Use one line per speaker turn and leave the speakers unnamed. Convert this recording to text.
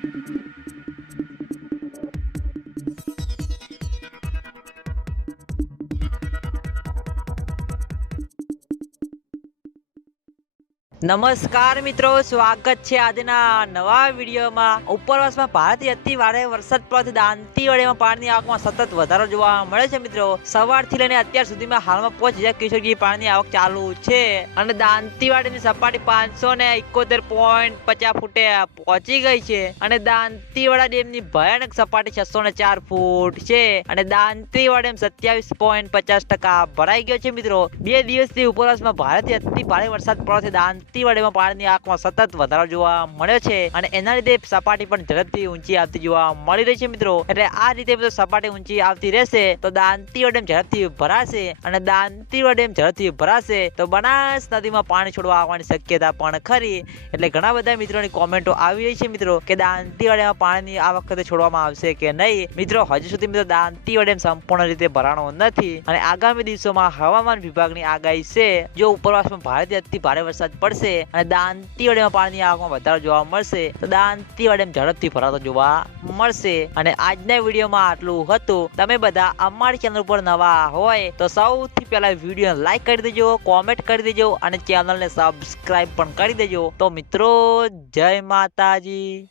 Thank you. નમસ્કાર મિત્રો, સ્વાગત છે આજના નવા વિડીયોમાં. ઉપરવાસમાં ભારેથી અતિ ભારે વરસાદ પડવાથી દાંતીવાડીમાં પાણીની આવકમાં સતત વધારો જોવા મળે છે મિત્રો. સવારથી લઈને અત્યાર સુધીમાં હાલમાં પાંચ હજાર ક્યુસેક પાણીની આવક ચાલુ છે અને દાંતીવાડીની સપાટી પાંચસો ને એકોતેર પોઈન્ટ પચાસ ફૂટે પહોંચી ગઈ છે અને દાંતીવાડા ડેમની ભયાનક સપાટી છસો ને ચાર ફૂટ છે અને દાંતીવાડા ડેમ સત્યાવીસ પોઈન્ટ પચાસ ટકા ભરાઈ ગયો છે મિત્રો. બે દિવસથી ઉપરવાસમાં ભારેથી અતિ ભારે વરસાદ પડવાથી દાંતીવાડીમાં પાણીની આંખમાં સતત વધારો જોવા મળ્યો છે અને એના લીધે સપાટી પણ ઝડપથી ઊંચી આવતી જોવા મળી રહી છે મિત્રો. એટલે આ રીતે મિત્રો સપાટી ઊંચી આવતી રહેશે તો દાંતીવાડ ઝડપથી ભરાશે અને દાંતીવાડ ઝડપથી ભરાશે તો બનાસ નદીમાં પાણી છોડવા આવવાની શક્યતા પણ ખરી. એટલે ઘણા બધા મિત્રોની કોમેન્ટો આવી રહી છે મિત્રો કે દાંતીવાડીમાં પાણીની આ વખતે છોડવામાં આવશે કે નહીં. મિત્રો, હજુ સુધી મિત્રો દાંતી વડે સંપૂર્ણ રીતે ભરાણો નથી અને આગામી દિવસોમાં હવામાન વિભાગની આગાહી છે. જો ઉપરવાસમાં ભારેથી અતિ ભારે વરસાદ પડશે અને દાંતીવાડીમાં પાણીની આવકમાં વધારો જોવા મળશે. તો દાંતીવાડ ડેમ ઝડપથી ભરાતો જોવા મળશે. અને આજના વિડીયોમાં આટલું હતું. તમે બધા અમારી ચેનલ ઉપર નવા હોય તો સૌથી પહેલા વીડિયો લાઈક કરી દેજો કોમેન્ટ કરી દેજો અને ચેનલને સબસ્ક્રાઈબ પણ કરી દેજો. તો મિત્રો, જય માતાજી.